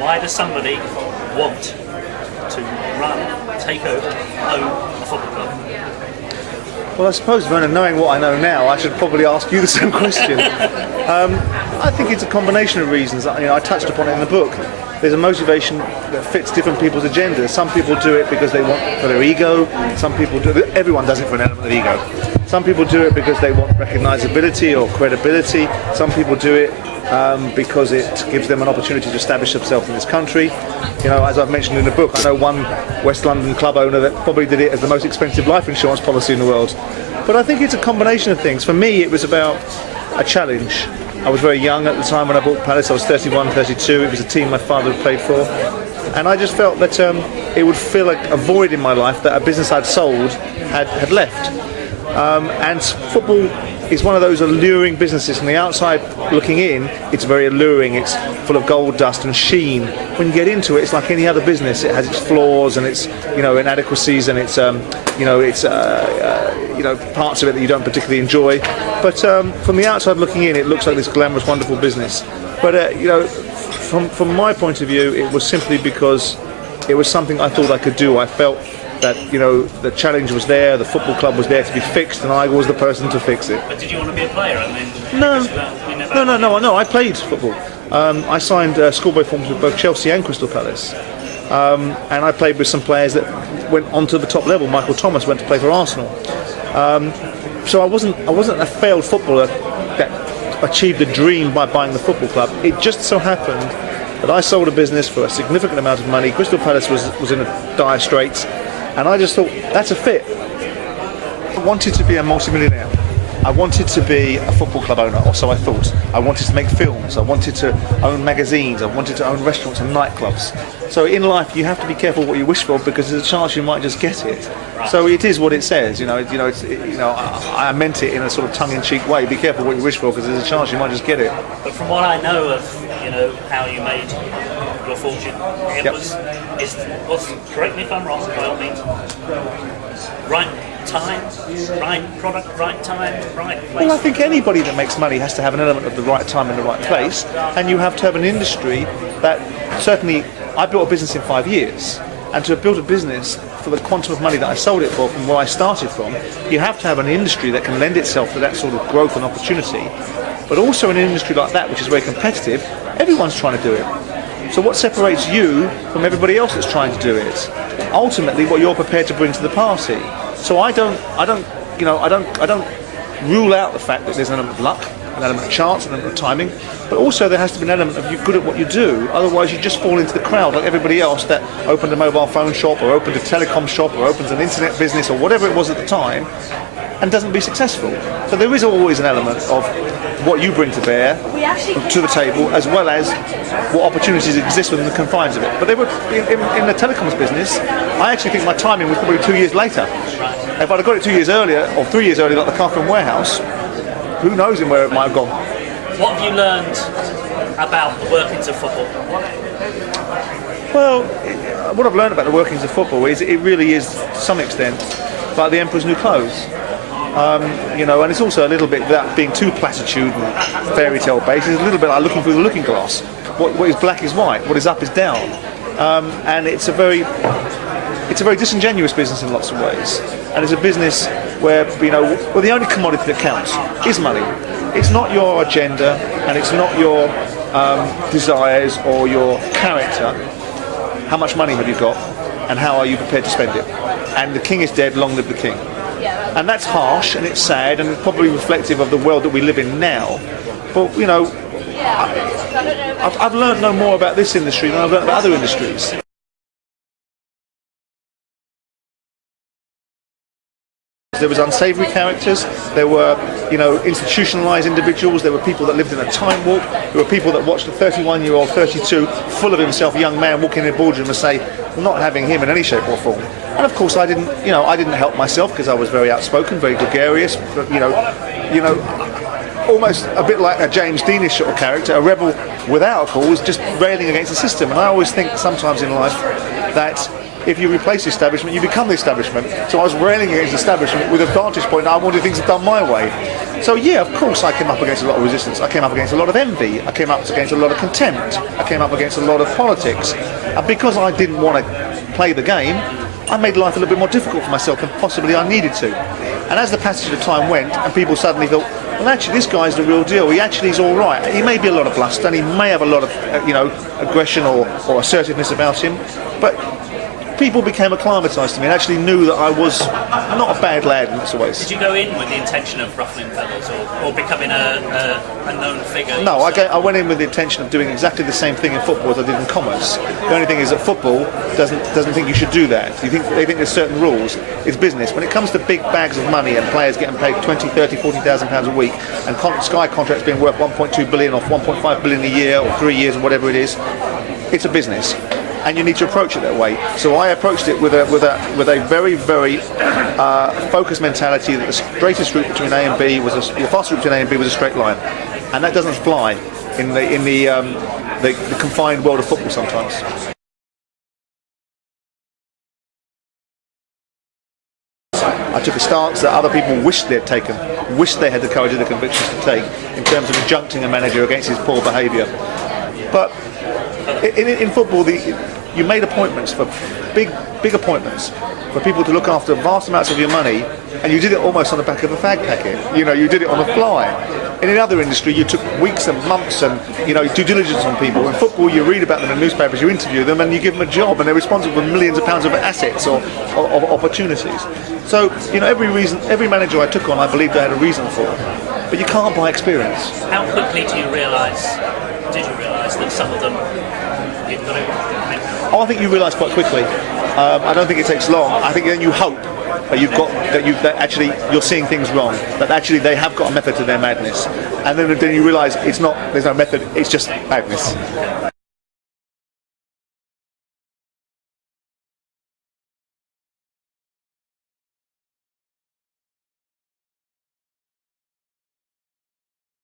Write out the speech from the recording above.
Why does somebody want to run, take over, own a football club? Well, I suppose, Vernon, knowing what I know now, I should probably ask you the same question. I think it's a combination of reasons. I touched upon it in the book. There's a motivation that fits different people's agendas. Some people do it because they want for their ego. Some people do it. Everyone does it for an element of ego. Some people do it because they want recognisability or credibility. Some people do it because it gives them an opportunity to establish themselves in this country. As I've mentioned in the book, I know one West London club owner that probably did it as the most expensive life insurance policy in the world. But I think it's a combination of things. For me, it was about a challenge. I was very young at the time when I bought Palace. I was 31, 32. It was a team my father had played for. And I just felt that it would fill a void in my life that a business I'd sold had left. And football is one of those alluring businesses. From the outside looking in, it's very alluring. It's full of gold dust and sheen. When you get into it, it's like any other business. It has its flaws and its inadequacies and its parts of it that you don't particularly enjoy. But from the outside looking in, it looks like this glamorous, wonderful business. But from my point of view, it was simply because it was something I thought I could do. I felt that the challenge was there, the football club was there to be fixed, and I was the person to fix it. But did you want to be a player? No. I played football. I signed schoolboy forms with both Chelsea and Crystal Palace, and I played with some players that went on to the top level. Michael Thomas went to play for Arsenal. So I wasn't a failed footballer that achieved a dream by buying the football club. It just so happened that I sold a business for a significant amount of money. Crystal Palace was in a dire straits. And I just thought, that's a fit. I wanted to be a multimillionaire. I wanted to be a football club owner, or so I thought. I wanted to make films. I wanted to own magazines. I wanted to own restaurants and nightclubs. So in life, you have to be careful what you wish for because there's a chance you might just get it. So it is what it says. I meant it in a sort of tongue-in-cheek way. Be careful what you wish for because there's a chance you might just get it. But from what I know of, how you made your fortune, it was, correct me if I'm wrong, by all means, right time, right product, right time, right place. Well, I think anybody that makes money has to have an element of the right time and the right place, and you have to have an industry that certainly. I built a business in 5 years, and to have built a business for the quantum of money that I sold it for from where I started from, you have to have an industry that can lend itself to that sort of growth and opportunity. But also in an industry like that, which is very competitive, everyone's trying to do it. So what separates you from everybody else that's trying to do it? Ultimately, what you're prepared to bring to the party. So I don't rule out the fact that there's an element of luck, an element of chance, an element of timing, but also there has to be an element of you're good at what you do. Otherwise, you just fall into the crowd like everybody else that opened a mobile phone shop or opened a telecom shop or opens an internet business or whatever it was at the time, and doesn't be successful. So there is always an element of what you bring to bear to the table, as well as what opportunities exist within the confines of it. But they were in the telecoms business. I actually think my timing was probably 2 years later. If I'd have got it 2 years earlier, or 3 years earlier, like the Carphone Warehouse, who knows where it might have gone. What have you learned about the workings of football? Well, what I've learned about the workings of football is it really is, to some extent, like the Emperor's New Clothes. And it's also a little bit, without being too platitude and fairy tale based, it's a little bit like looking through the looking glass. What is black is white, what is up is down. And it's a very disingenuous business in lots of ways. And it's a business where, the only commodity that counts is money. It's not your agenda, and it's not your desires or your character. How much money have you got, and how are you prepared to spend it? And the king is dead, long live the king. And that's harsh, and it's sad, and it's probably reflective of the world that we live in now. But, I've learned no more about this industry than I've learned about other industries. There was unsavoury characters, there were, institutionalised individuals, there were people that lived in a time warp, there were people that watched a 31-year-old, 32, full of himself young man walk in a boardroom and say, "We're not having him in any shape or form." And of course I didn't help myself because I was very outspoken, very gregarious, almost a bit like a James Deanish sort of character, a rebel without a cause, just railing against the system. And I always think sometimes in life that if you replace the establishment, you become the establishment. So I was railing against the establishment with a vantage point. I wanted things done my way. So yeah, of course I came up against a lot of resistance. I came up against a lot of envy. I came up against a lot of contempt. I came up against a lot of politics. And because I didn't want to play the game, I made life a little bit more difficult for myself than possibly I needed to. And as the passage of time went, and people suddenly thought, well, actually, this guy's the real deal. He actually is all right. He may be a lot of bluster, and he may have a lot of, aggression or assertiveness about him, but people became acclimatised to me and actually knew that I was not a bad lad in lots of ways. Did you go in with the intention of ruffling feathers or becoming a known figure? No, I went in with the intention of doing exactly the same thing in football as I did in commerce. The only thing is that football doesn't think you should do that. They think there's certain rules. It's business. When it comes to big bags of money and players getting paid 20, 30, 40,000 pounds a week, and Sky contracts being worth 1.2 billion or 1.5 billion a year or 3 years or whatever it is, it's a business. And you need to approach it that way. So I approached it with a very, very focused mentality that the straightest route between A and B was the fastest route between A and B was a straight line, and that doesn't fly in the confined world of football sometimes. I took a stance that other people wished they had taken, wished they had the courage and the convictions to take in terms of injuncting a manager against his poor behaviour. But in football, you made appointments for big appointments for people to look after vast amounts of your money, and you did it almost on the back of a fag packet. You did it on the fly. In another industry, you took weeks and months and due diligence on people. In football, you read about them in newspapers, you interview them, and you give them a job, and they're responsible for millions of pounds of assets or opportunities. So every manager I took on, I believed I had a reason for, but you can't buy experience. How quickly did you realise that some of them you've got to? I think you realise quite quickly. I don't think it takes long. I think then you hope that actually you're seeing things wrong. That actually they have got a method to their madness, and then you realise there's no method. It's just madness.